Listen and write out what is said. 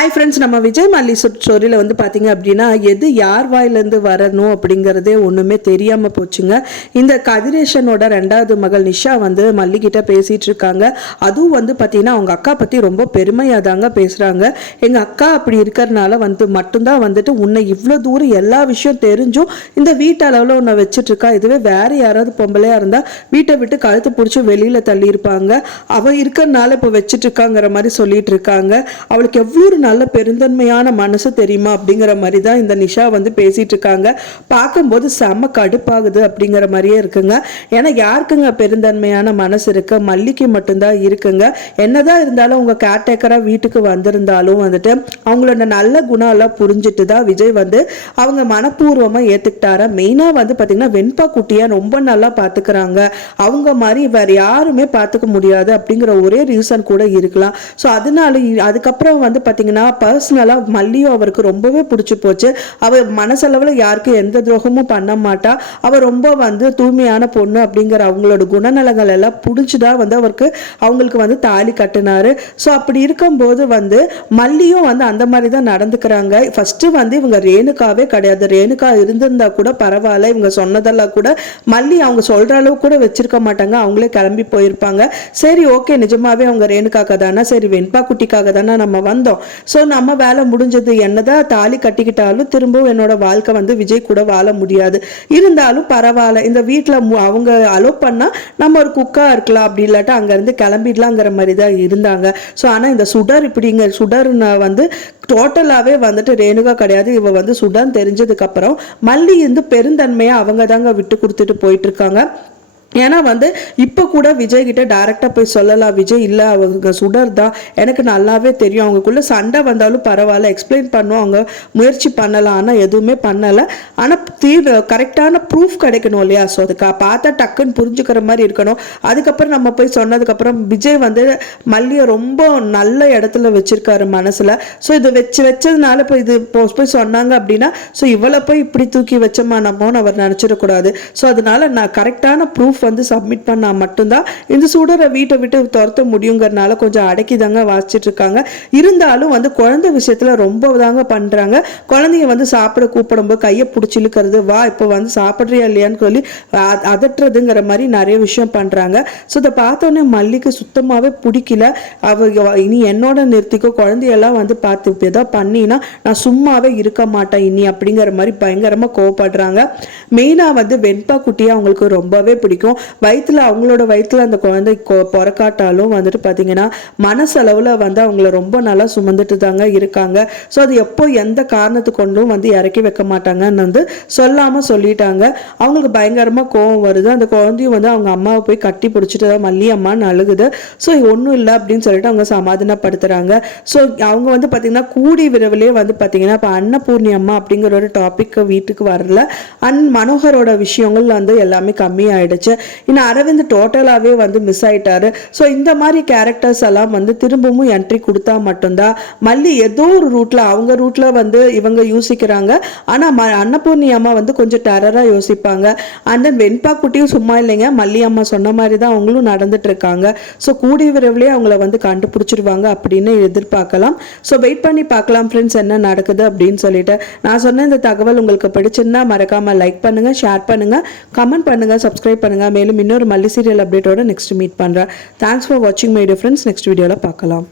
Hi friends நம்ம விஜய் மல்லி ஸ்டோரியில் வந்து பார்த்தீங்க அப்படின்னா எது யார் வாயிலேருந்து வரணும் அப்படிங்கிறதே ஒன்றுமே தெரியாமல் போச்சுங்க. இந்த கதிரேஷனோட ரெண்டாவது மகள் நிஷா வந்து மல்லிகிட்ட பேசிகிட்டு இருக்காங்க. அதுவும் வந்து பார்த்தீங்கன்னா அவங்க அக்கா பற்றி ரொம்ப பெருமையாக தாங்க பேசுகிறாங்க எங்கள் அக்கா அப்படி இருக்கிறனால வந்து மட்டும்தான் வந்துட்டு உன்னை இவ்வளோ தூரம் எல்லா விஷயம் தெரிஞ்சும் இந்த வீட்டு அளவில் உன்னை வச்சுட்ருக்கா இதுவே வேறு யாராவது பொம்பளையாக இருந்தால் வீட்டை விட்டு கழுத்து பிடிச்சி வெளியில் தள்ளியிருப்பாங்க. அவள் இருக்கிறனால இப்போ வச்சுட்ருக்காங்கிற மாதிரி சொல்லிட்டு இருக்காங்க. அவளுக்கு எவ்வளோ நல்ல பெருந்தன்மையான மனசு தெரியுமா அப்படிங்கிற மாதிரி தான் இந்த நிஷா வந்து பேசிட்டு இருக்காங்க பார்க்கும்போது செம்ம கடுப்பாகுது அப்படிங்கிற மாதிரியே இருக்குங்க. ஏன்னா யாருக்குங்க பெருந்தன்மையான மனசு இருக்கு? மல்லிக்கு மட்டும்தான் இருக்குங்க. என்னதான் இருந்தாலும் உங்க கேர்டேக்கராக வீட்டுக்கு வந்திருந்தாலும் வந்துட்டு அவங்களோட நல்ல குணம்லாம் புரிஞ்சுட்டு தான் விஜய் வந்து அவங்க மனப்பூர்வமாக ஏற்றுக்கிட்டாரா மெயினாக வந்து பார்த்தீங்கன்னா வெண்பா குட்டியை ரொம்ப நல்லா பார்த்துக்கிறாங்க அவங்க மாதிரி வேற யாருமே பார்த்துக்க முடியாது அப்படிங்கிற ஒரே ரீசன் கூட இருக்கலாம். ஸோ அதனால அதுக்கப்புறம் வந்து பார்த்தீங்கன்னா பர்சனலாக மல்லியும் அவருக்கு ரொம்பவே பிடிச்சி போச்சு. அவள் மனசளவில் யாருக்கும் எந்த துரோகமும் பண்ண மாட்டா. அவள் ரொம்ப வந்து தூய்மையான பொண்ணு அப்படிங்கிற அவங்களோட குணநலங்கள் எல்லாம் பிடிச்சிதான் வந்து அவருக்கு அவங்களுக்கு வந்து தாலி கட்டினாரு. ஸோ அப்படி இருக்கும்போது வந்து மல்லியும் வந்து அந்த மாதிரி தான் நடந்துக்கிறாங்க. ஃபஸ்ட்டு வந்து இவங்க ரேணுகாவே கிடையாது. ரேணுகா இருந்திருந்தா கூட பரவாயில்ல. இவங்க சொன்னதெல்லாம் கூட மல்லி அவங்க சொல்கிற அளவு கூட வச்சிருக்க மாட்டாங்க. அவங்களே கிளம்பி போயிருப்பாங்க. சரி ஓகே நிஜமாவே அவங்க ரேணுகாக்க தானே? சரி வெண்பா குட்டிக்காக தானே நம்ம வந்தோம். ஸோ நம்ம வேலை முடிஞ்சது என்னதான் தாலி கட்டிக்கிட்டாலும் திரும்பவும் என்னோட வாழ்க்கை வந்து விஜய் கூட வாழ முடியாது. இருந்தாலும் பரவாயில்ல. இந்த வீட்டில் அவங்க அலோ பண்ணால் நம்ம ஒரு குக்கா இருக்கலாம். அப்படி இல்லாட்டா அங்கேருந்து கிளம்பிடலாங்கிற மாதிரி தான் இருந்தாங்க. ஸோ ஆனால் இந்த சுடர் இப்படிங்க சுடர் வந்து டோட்டலாகவே வந்துட்டு ரேணுகா கிடையாது. இவ வந்து சுடர்னு தெரிஞ்சதுக்கப்புறம் மல்லி இருந்து பெருந்தன்மையாக அவங்க தாங்க விட்டு கொடுத்துட்டு போயிட்டு இருக்காங்க. ஏன்னா வந்து இப்போ கூட விஜய் கிட்ட டேரெக்டாக போய் சொல்லலாம். விஜய் இல்லை அவங்க சுடர் தான். எனக்கு நல்லாவே தெரியும். அவங்களுக்குள்ள சண்டை வந்தாலும் பரவாயில்ல. எக்ஸ்பிளைன் பண்ணுவோம் அவங்க முயற்சி பண்ணலாம். ஆனால் எதுவுமே பண்ணலை. ஆனால் தீர் கரெக்டான ப்ரூஃப் கிடைக்கணும் இல்லையா? ஸோ அதுக்கு பார்த்தா டக்குன்னு புரிஞ்சுக்கிற மாதிரி இருக்கணும். அதுக்கப்புறம் நம்ம போய் சொன்னதுக்கப்புறம் விஜய் வந்து மல்லியை ரொம்ப நல்ல இடத்துல வச்சிருக்காரு மனசில். ஸோ இது வச்சு வச்சதுனால இப்போ இது போய் சொன்னாங்க அப்படின்னா ஸோ இவளை போய் இப்படி தூக்கி வச்சோமா நம்மன்னு அவர் நினச்சிடக்கூடாது. ஸோ அதனால நான் கரெக்டான ப்ரூஃப் வந்து சப்மிட் பண்ணால் மட்டும்தான் இந்த சுடரை வீட்டை விட்டு துரத்த முடியுங்கிறனால கொஞ்சம் அடக்கி தாங்க வாசிச்சுட்டு இருக்காங்க இருந்தாலும் வந்து குழந்தை விஷயத்துல ரொம்ப தாங்க பண்றாங்க. குழந்தைய வந்து சாப்பிட கூப்பிடும்போது கையை பிடிச்சி இழுக்கிறது வா இப்போ வந்து சாப்பிட்றியா இல்லையான்னு சொல்லி அ- அதட்டுறதுங்கிற மாதிரி நிறைய விஷயம் பண்றாங்க. ஸோ இதை பார்த்தோன்னே மல்லிக்கு சுத்தமாவே பிடிக்கல. அவ இனி என்னோட நிறுத்திக்கோ குழந்தையெல்லாம் வந்து பார்த்து இப்போ ஏதாவது பண்ணினா நான் சும்மாவே இருக்க மாட்டேன் இனி அப்படிங்கிற மாதிரி பயங்கரமா கோவப்படுறாங்க. மெயினா வந்து வெண்பா குட்டியை அவங்களுக்கு ரொம்பவே பிடிக்கும். வயிற்றுல அவங்களோட வயிற்றில் அந்த குழந்தை கொ- பிறக்காட்டாலும் வந்துட்டு பார்த்தீங்கன்னா மனசளவில் வந்து அவங்கள ரொம்ப நல்லா சுமந்துட்டு தாங்க இருக்காங்க. ஸோ அது எப்போ எந்த காரணத்து கொண்டும் வந்து இறக்கி வைக்க மாட்டாங்கன்னு வந்து சொல்லாமல் சொல்லிட்டாங்க. அவங்களுக்கு பயங்கரமாக கோவம் வருது. அந்த குழந்தையும் வந்து அவங்க அம்மாவை போய் கட்டி பிடிச்சிட்டு தான் மல்லி அம்மான்னு அழுகுது. ஸோ ஒன்றும் இல்லை அப்படின்னு சொல்லிட்டு அவங்க சமாதானப்படுத்துகிறாங்க ஸோ அவங்க வந்து பார்த்தீங்கன்னா கூடி விரைவிலே வந்து பார்த்தீங்கன்னா இப்போ அன்னபூர்ணி அம்மா அப்படிங்கிற ஒரு டாபிக் வீட்டுக்கு வரல. அண்ட் மனோகரோட விஷயங்கள் வந்து எல்லாமே கம்மி ஆயிடுச்சு இன்னும் அரவிந்த் டோட்டலாகவே வந்து மிஸ் ஆயிட்டாரு. ஸோ இந்த மாதிரி கேரக்டர்ஸ் எல்லாம் வந்து திரும்பவும் என்ட்ரி கொடுத்தா மட்டும்தான். மல்லி ஏதோ ஒரு ரூட்டில் அவங்க ரூட்டில் வந்து இவங்க யோசிக்கிறாங்க. ஆனால் ம அன்னபூர்ணி அம்மா வந்து கொஞ்சம் டெரராக யோசிப்பாங்க. அண்ட் தென் வெண்பா குட்டியும் சும்மா இல்லைங்க. மல்லி அம்மா சொன்ன மாதிரி தான் அவங்களும் நடந்துட்டு இருக்காங்க. ஸோ கூடி விரைவிலே அவங்கள வந்து கண்டுபிடிச்சிருவாங்க அப்படின்னு எதிர்பார்க்கலாம். ஸோ வெயிட் பண்ணி பார்க்கலாம் ஃப்ரெண்ட்ஸ் என்ன நடக்குது அப்படின்னு சொல்லிட்டு. நான் சொன்ன இந்த தகவல் உங்களுக்கு பிடிச்சிருந்தா மறக்காமல் லைக் பண்ணுங்கள் ஷேர் பண்ணுங்க. கமெண்ட் பண்ணுங்க சப்ஸ்கிரைப் பண்ணுங்க. மேலும் இன்னொரு மல்லி சீரியல் அப்டேட்டோட நெக்ஸ்ட் மீட் பண்ணுறேன் தேங்க்ஸ் ஃபார் வாட்சிங் மை டிஃப்ரெண்ட்ஸ் நெக்ஸ்ட் வீடியோவில் பார்க்கலாம்.